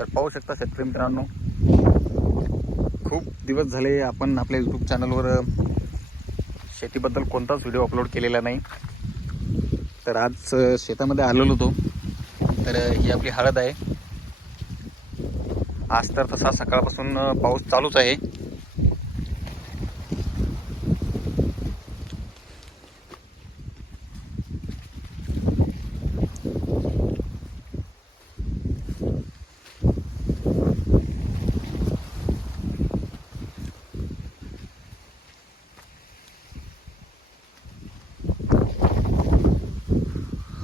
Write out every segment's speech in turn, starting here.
तर पाहू शकता शेतकरी मित्रांनो खूप दिवस झाले आपण आपल्या यूट्यूब चॅनलवर शेतीबद्दल कोणताच व्हिडिओ अपलोड केलेला नाही. तर आज शेतामध्ये आलेलो होतो. तर ही आपली हळद आहे. आज तर तसा सकाळपासून पाऊस चालूच आहे.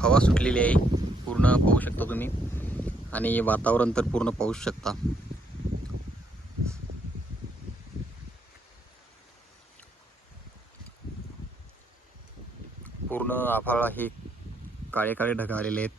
हवा सुटलेली आहे. पूर्ण पाहू शकता तुम्ही. आणि वातावरण तर पूर्ण पाहू शकता. पूर्ण आभाळ हे काळे काळे ढग आलेले आहेत.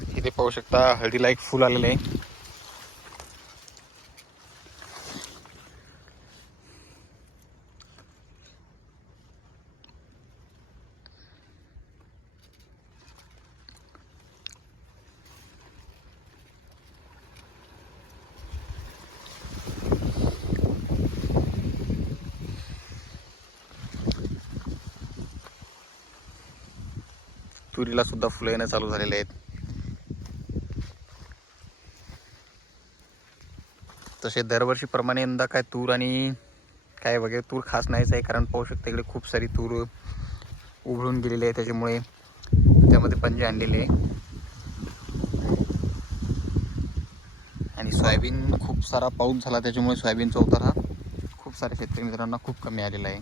इथे पाहू शकता हळदीला एक फुल आलेलं आहे. तुरीला सुद्धा फुलं येणं चालू झालेले आहेत. तसे दरवर्षीप्रमाणे यंदा काय तूर आणि काय वगैरे तूर खास नाहीच आहे कारण पाहू शकता इकडे खूप सारी तूर उघडून गेलेली आहे त्याच्यामुळे त्यामध्ये पंजे आणलेले आहे. आणि सोयाबीन खूप सारा पाऊस झाला त्याच्यामुळे सोयाबीनचा उतार हा खूप साऱ्या शेतकरी मित्रांना खूप कमी आलेला आहे.